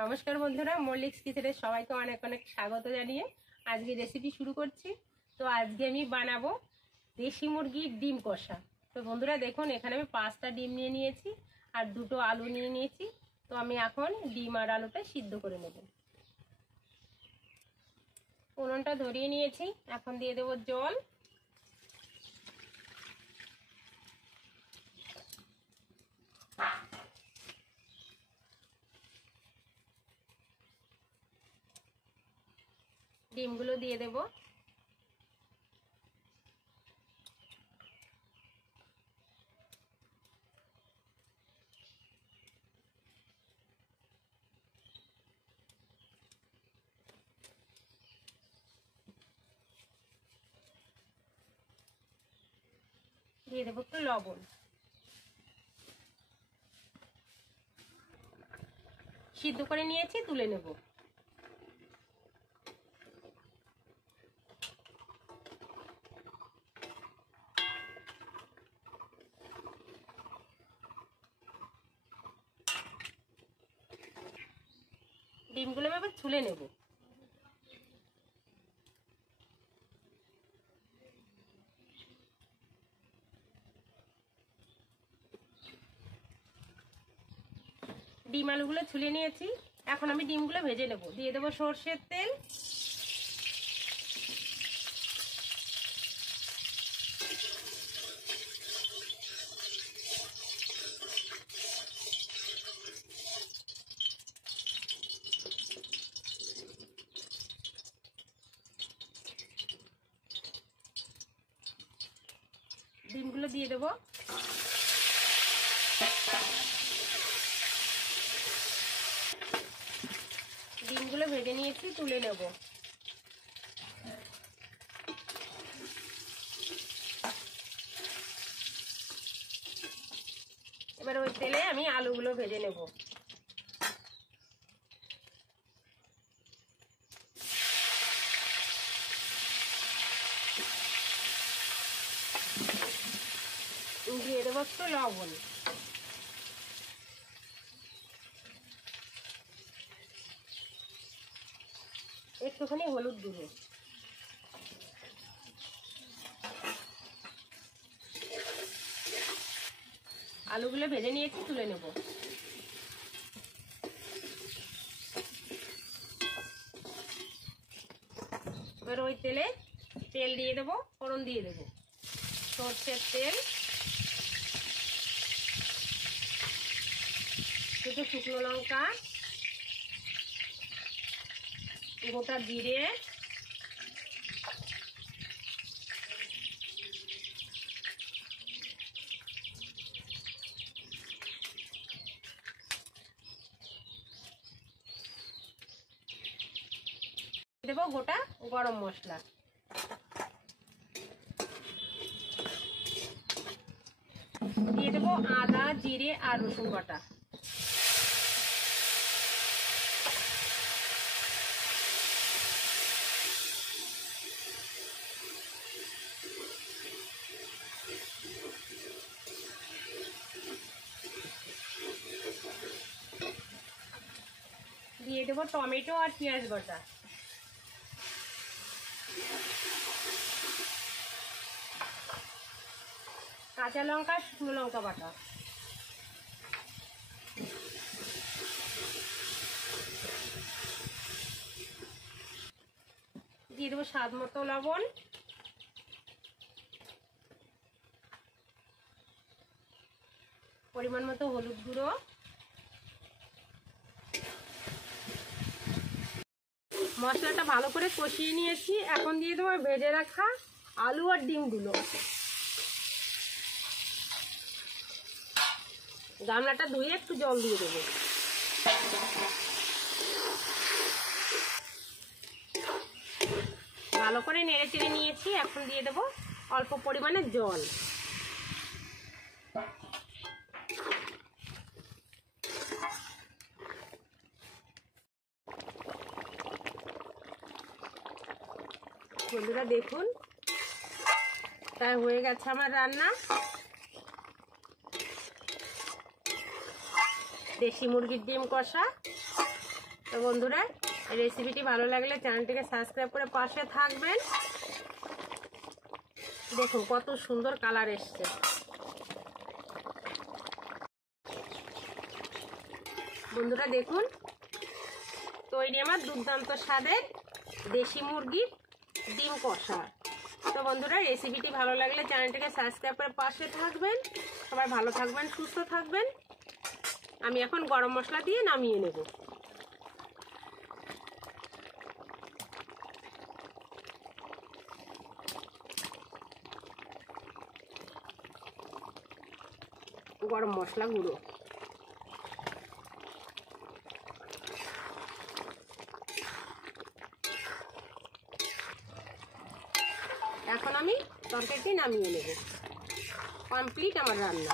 নমস্কার বন্ধুরা, মল্লিক্স কিচেনে সবাইকে অনেক অনেক স্বাগত জানিয়ে আজকে রেসিপি শুরু করছি। তো আজকে আমি বানাবো দেশি মুরগির ডিম কষা। তো বন্ধুরা দেখুন, এখানে আমি 5টা ডিম নিয়ে নিয়েছি আর 2টো আলু নিয়ে নিয়েছি। তো আমি এখন ডিম আর আলুটা সিদ্ধ করে নেব। উনুনটা ধরিয়ে নিয়েছি, এখন দিয়ে দেবো জল। ডিমগুলো দিয়ে দেব। দিয়ে দেবো একটু লবণ। সিদ্ধ করে নিয়েছি, তুলে নেব। ডিমগুলো এবার ছুলে নেব। ডিম আলুগুলো ছুলে নিয়েছি, এখন আমি ডিমগুলো ভেজে নেব। দিয়ে দেবো সর্ষের তেল, ডিমগুলো দিয়ে দেবো। ডিমগুলো ভেজে নিয়েছি, তুলে নেব। এবার ওই তেলে আমি আলুগুলো ভেজে নেব। দিয়ে দেবো একটু লবণ। একটুখানি হলুদ গুঁড়ো। আলুগুলো ভেজে নিয়েছি, তুলে নেব। এবার ওই তেলে তেল দিয়ে দেবো, ফোড়ন দিয়ে দেবো। সর্ষের তেল, দুটো শুকনো লঙ্কা, গোটা জিরে, দেবো গোটা গরম মশলা। দিয়ে দেবো আদা, জিরে আর রসুন বাটা। দিয়ে দেবো টমেটো আর পেঁয়াজ বাটা। কাঁচা লঙ্কা, শুকনো লঙ্কা বাটা। দিয়ে দেবো স্বাদ মতো লবণ। পরিমাণ মতো হলুদ গুঁড়ো। মশলাটা ভালো করে কষিয়ে নিয়েছি, এখন দিয়ে দেবো ভেজে রাখা আলু আর ডিমগুলো। গামলাটা ধুয়ে একটু জল দিয়ে দেবো। ভালো করে নেড়ে চেড়ে নিয়েছি, এখন দিয়ে দেবো অল্প পরিমাণে জল। বন্ধুরা দেখুন, তাই হয়ে গেছে আমার রান্না। দেশি মুরগির ডিম কষা। তো বন্ধুরা, রেসিপিটি ভালো লাগলে চ্যানেলটিকে সাবস্ক্রাইব করে পাশে থাকবেন। দেখুন কত সুন্দর কালার এসছে। বন্ধুরা দেখুন, তৈরি আমার দুর্দান্ত স্বাদের দেশি মুরগির ডিম কষা। তো বন্ধুরা, রেসিপিটি ভালো লাগলে চ্যানেলটিকে সাবস্ক্রাইব করে পাশে থাকবেন। সবাই ভালো থাকবেন, সুস্থ থাকবেন। আমি এখন গরম মশলা দিয়ে নামিয়ে নেব। গরম মশলা গুঁড়ো, এখন আমি তরকারিটি নামিয়ে নেব। কমপ্লিট আমার রান্না।